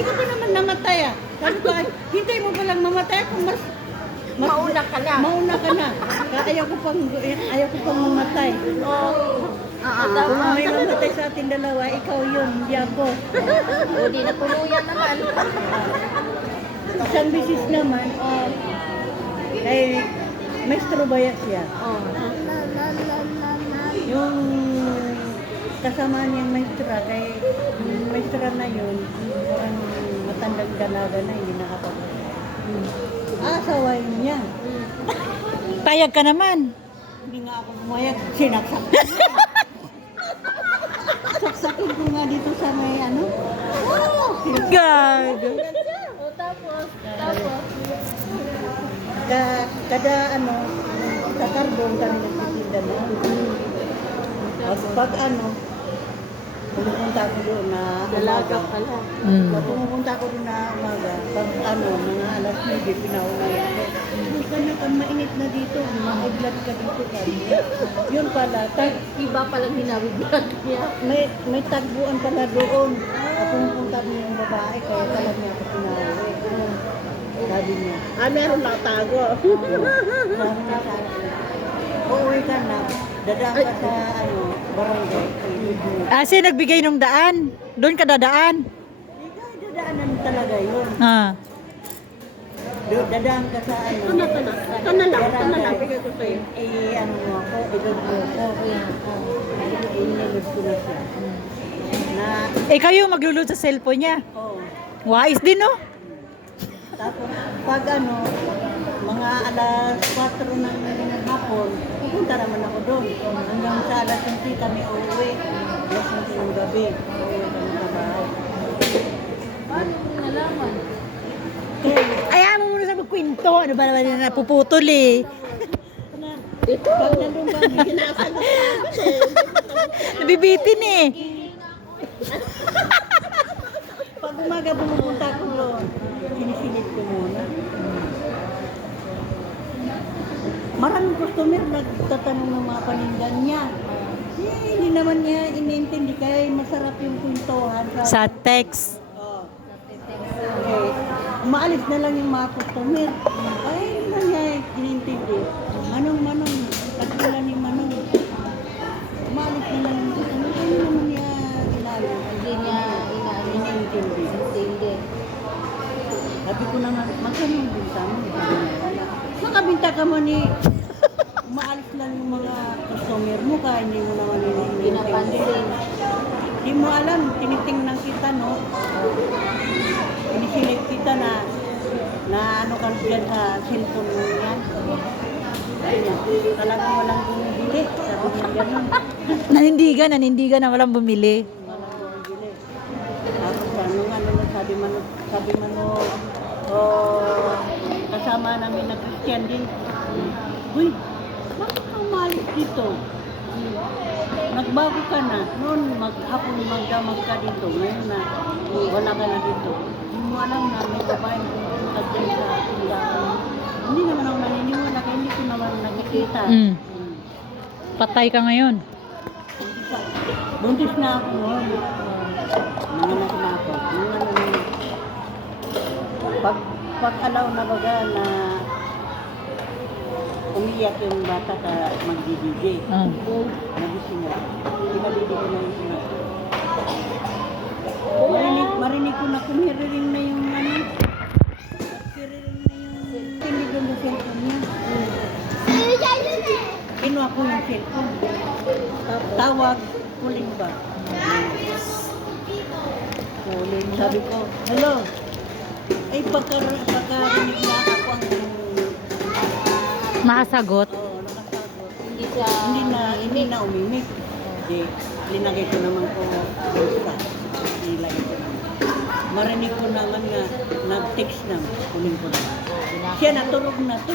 Hindi ka pa naman namatay ah. Sabi ko, ay, hintay mo palang mamatay kung mas Mauna ka na. mauna ka na. Kaya ayaw ko pang mamatay. Kung may mamatay sa ating dalawa, ikaw yun, hindi ako. O, di na tuluyan naman. Isang bisis naman, kay Maestro Baya siya. Oh. Yung kasama niyang maestra, kay maestra na yun, parang matandang dalaga na, hindi nakapagod. Asawain niya. Payag ka naman. Hindi nga ako pumayag, sinaksak. Saksakin ko nga dito sa may ano. God. O, tapos. Kada ano, sa karbon kami nagtitinda mo. Pag ano, pumupunta ko doon na Dalaga umaga. pala. Pag pumupunta ko doon na umaga, pag ano, mga alas 9, pinaunayan ko. Huwag ka na kang mainit na dito, ma-blood ka dito kami. Yun pala, Iba palang hinawid-blood niya. may tagbuan pala doon. Pumupunta mo yung babae, kaya talag niya ako pinawi. Sabi niya. Meron lang tago. Sabi niya sa akin, uuwi ka na, dadaan ka sa ano, barangay. Sino nagbigay ng daan? Doon ka dadaan? Hindi ka dadaanan talaga yun. Dadaan ka sa ano. Ito na lang. Bigay ko sa'yo. Ano mo ako, idod mo ako. Inilod ko na siya. Na, Kayo maglulod sa cellphone niya. oh. Wais din, no? Tapos, pag ano, mga alas 4 ng hapon, pupunta naman ako doon. Hanggang sa alas 5 kami uuwi. Alas 5 ng gabi, uuwi kami sa bahay. Paano mo nalaman? Ayaw mo muna sa magkwento. Ano ba naman na napuputol eh. Ito. Pag nandun kami, Sinasagot ka kasi. Nabibitin eh. pag umaga pumupunta ko doon, sinisilip ko muna. Maraming customer nagtatanong ng mga panindan niya. Hindi naman niya iniintindi kaya masarap yung kwentuhan. Sa text. Oh. Okay. Umaalis na lang yung mga customer. Ay, hindi na niya inintindi. Manong, katula ni Manong. Umaalis na lang yung customer. Hindi naman niya inalis. Hindi niya Inintindi. Hindi. Sabi ko naman, magkano yung binta mo? Wala. Makabinta ka man eh. Umaalis lang yung mga customer mo kaya hindi mo naman inintindi. Pinapansin. Hindi mo alam, tinitingnan kita, no? Pinisilip kita na ano ka dyan sa cellphone mo yan. Talagang walang bumibili. Sabi niya gano'n. Nanindigan na walang bumili. Walang bumibili. Tapos ano, sabi man, kasama namin na Christian din. Uy, bakit ka umalis dito? Nagbago ka na. Noon, maghapon magdamag ka dito. Ngayon na, wala ka na dito. Hindi mo alam na may babaeng pupunta dyan sa tindahan. Hindi naman ako naniniwala kaya hindi ko naman nakikita. Patay ka ngayon. Buntis na ako noon. Nanganak na ako. Pag alaw na baga na umiyak yung bata ka magdidigi. Nagising na. Pinabili ko na yung ina. Marinig ko na kumiriring na yung ano. Kumiriring na yung hindi doon sa cellphone niya. Kinuha ko yung cellphone. Tawag, huling ba? Huling. Sabi ko, hello. Ay, pagkarinig na ako ang Nakasagot. nakasagot. Hindi Hindi na umimik. Hindi, linagay ko naman ko sa nilagay ko naman. Marinig ko naman nga, nag-text na, kunin ko naman. Siya natulog na siya.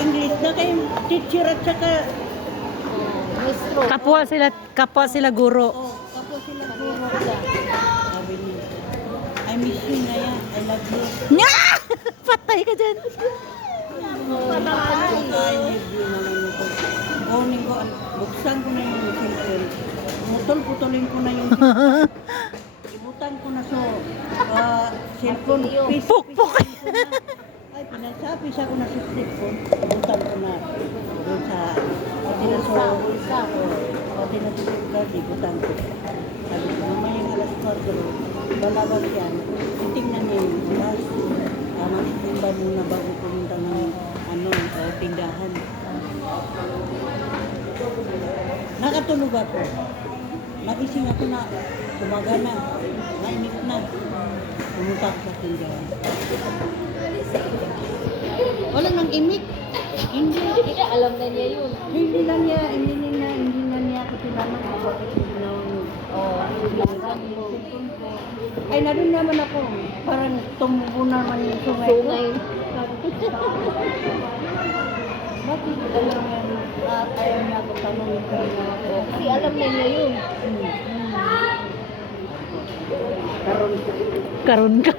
English na kayo, teacher at saka, Mistro. Kapwa sila guro. kapwa sila puro. Sabi niya, I miss you na yan, I love you. Nya! Patay ka dyan. I love you naman ito. kunin ko, buksan ko na yung cellphone. Putol-putulin ko na yung ibutan ko na so, cellphone, Pukpuk. Ay, pinasapis ako na sa cellphone. Ibutan ko na doon sa Bulsa. pati na sa card, ibutan ko. Sabi ko, mamaya alas 4, balawag yan. Titingnan niya yung oras. Magsimba muna bago pumunta ng tindahan. Nakatulog ako. Nagising ako na tumaga na. Mainit na. Pumunta ako sa tindahan. Wala nang imik. Hindi. Alam na niya yun. Hindi na niya ako tinanong kung bakit ginawa mo. Ay, naroon naman ako. Parang tumubo naman yung sungay ko. Sungay. Bakit alam yan? Ayaw niya ako tanongin ko na ako. Kasi alam na niya yun. Karon ko. Karon ka.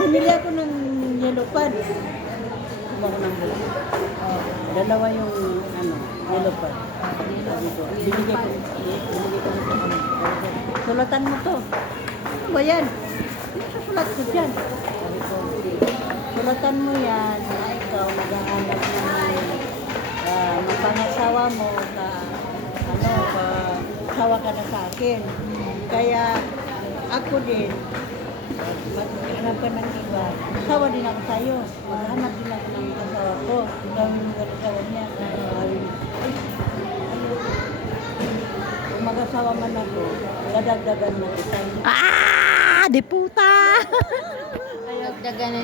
Bumili ako ng yellow pad. Kumawa ng bulo. Dalawa yung yellow pad. Sabi ko, binigay ko sa kanila. Sulatan mo to. Ano ba yan? Susulat ko dyan. Sabi ko, sulatan mo yan na ikaw maghahanap ng pangasawa mo sawa ka na sa akin. Kaya ako din, maghanap ka ng iba. Sawa din ako sa'yo. Maghanap din ako ng kasawa ko. Gawin mo kasawa niya. Kung mag-asawa man ako, dadagdagan na kita. Ah, di puta. Dagdagan na